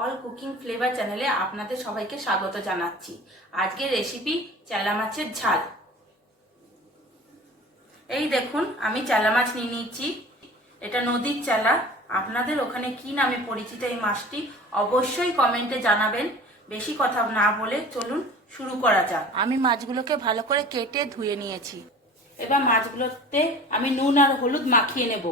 All cooking flavour চ্যানেলে আপনাদের সবাইকে স্বাগত জানাচ্ছি। আজকের রেসিপি চালা মাছের ঝাল। এই দেখুন, আমি চালা মাছ নিয়ে নিয়েছি। এটা নদীর চালা। আপনাদের ওখানে কি নামে পরিচিত এই মাছটি অবশ্যই কমেন্টে জানাবেন। বেশি কথা না বলে চলুন শুরু করা যাক। আমি মাছগুলোকে ভালো করে কেটে ধুয়ে নিয়েছি। এবার মাছগুলোতে আমি নুন আর হলুদ মাখিয়ে নেব।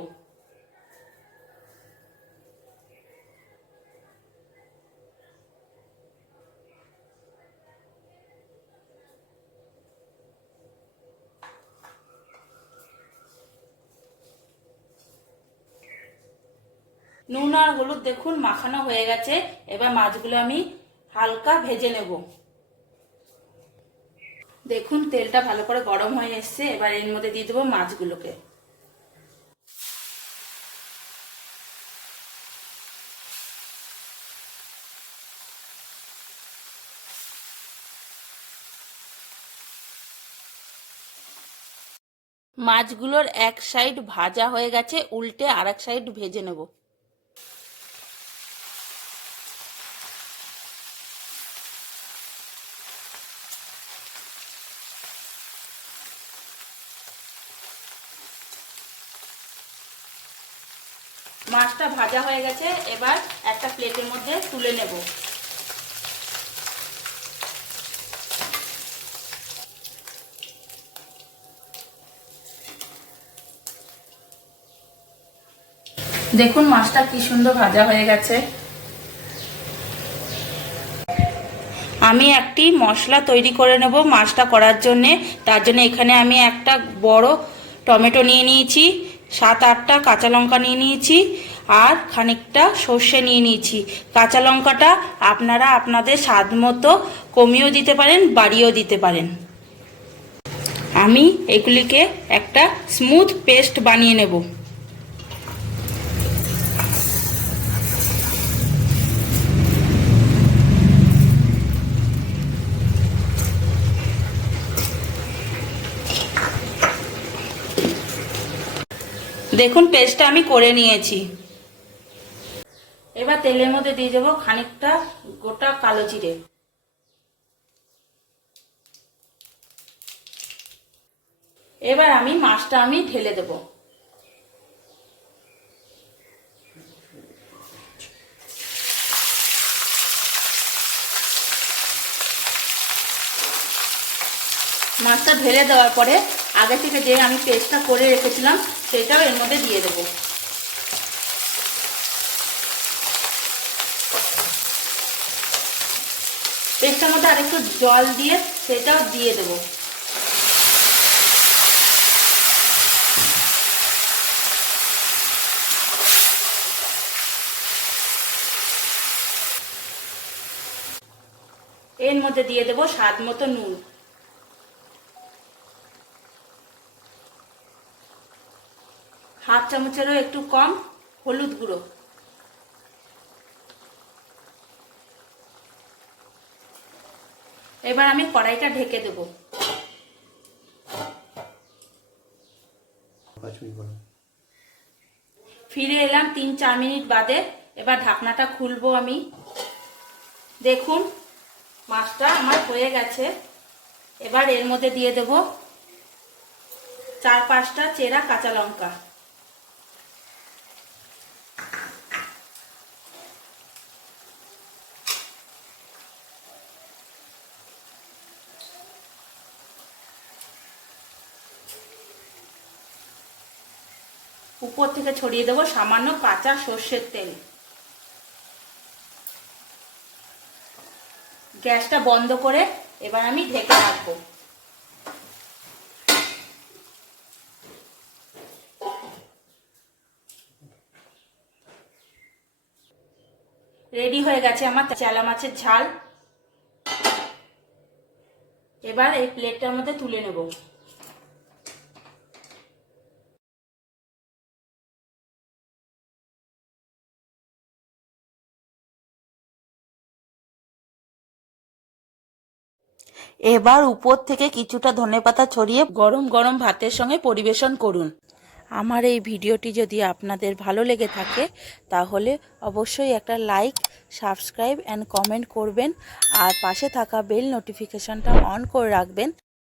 নুন আর হলুদ দেখুন মাখানো হয়ে গেছে। এবার মাছগুলো আমি হালকা ভেজে নেব। দেখুন তেলটা ভালো করে গরম হয়ে এসছে। এবার এর মধ্যে দিয়ে দেবো মাছগুলোকে। মাছগুলোর এক সাইড ভাজা হয়ে গেছে, উল্টে আর এক সাইড ভেজে নেব। মাছটা ভাজা হয়ে গেছে, এবার একটা প্লেটের মধ্যে তুলে নেব। দেখুন মাছটা কি সুন্দর ভাজা হয়ে গেছে। আমি একটি মশলা তৈরি করে নেব মাছটা করার জন্যে। তার জন্য এখানে আমি একটা বড় টমেটো নিয়ে নিয়েছি, 7-8টা কাঁচা লঙ্কা নিয়ে নিয়েছি, আর খানিকটা সর্ষে নিয়ে নিয়েছি। কাঁচা লঙ্কাটা আপনারা আপনাদের স্বাদ মতো কমিয়েও দিতে পারেন, বাড়িয়েও দিতে পারেন। আমি এগুলিকে একটা স্মুথ পেস্ট বানিয়ে নেব। দেখুন পেস্টটা আমি করে নিয়েছি। এবার তেলের মধ্যে দিয়ে দেবো খানিকটা গোটা কালো জিরে। এবার আমি মাছটা ঢেলে দেব। মাছটা ঢেলে দেওয়ার পরে আগে থেকে যে আমি পেস্টটা করে রেখেছিলাম সেটাও এর মধ্যে দিয়ে দেব। পেস্টটার মধ্যে আরেকটু জল দিয়ে সেটাও দিয়ে দেব। এর মধ্যে দিয়ে দেব স্বাদ মতো নুন। হাফ চামচেরও একটু কম হলুদ গুঁড়ো। এবার আমি কড়াইটা ঢেকে দেব। ফিরে এলাম 3-4 মিনিট বাদে। এবার ঢাকনাটা খুলবো আমি। দেখুন মাছটা আমার হয়ে গেছে। এবার এর মধ্যে দিয়ে দেব 4-5টা চেরা কাঁচা লঙ্কা। উপর থেকে ছড়িয়ে দেবো সামান্য কাঁচা সর্ষের তেল। গ্যাসটা বন্ধ করে এবার আমি ঢেকে রাখবো। রেডি হয়ে গেছে আমার চালা মাছের ঝাল। এবার এই প্লেটটার মধ্যে তুলে নেব। এবার উপর থেকে কিছুটা ধনেপাতা ছড়িয়ে গরম গরম ভাতের সঙ্গে পরিবেশন করুন। আমার এই ভিডিওটি যদি আপনাদের ভালো লেগে থাকে তাহলে অবশ্যই একটা লাইক, সাবস্ক্রাইব অ্যান্ড কমেন্ট করবেন আর পাশে থাকা বেল নোটিফিকেশনটা অন করে রাখবেন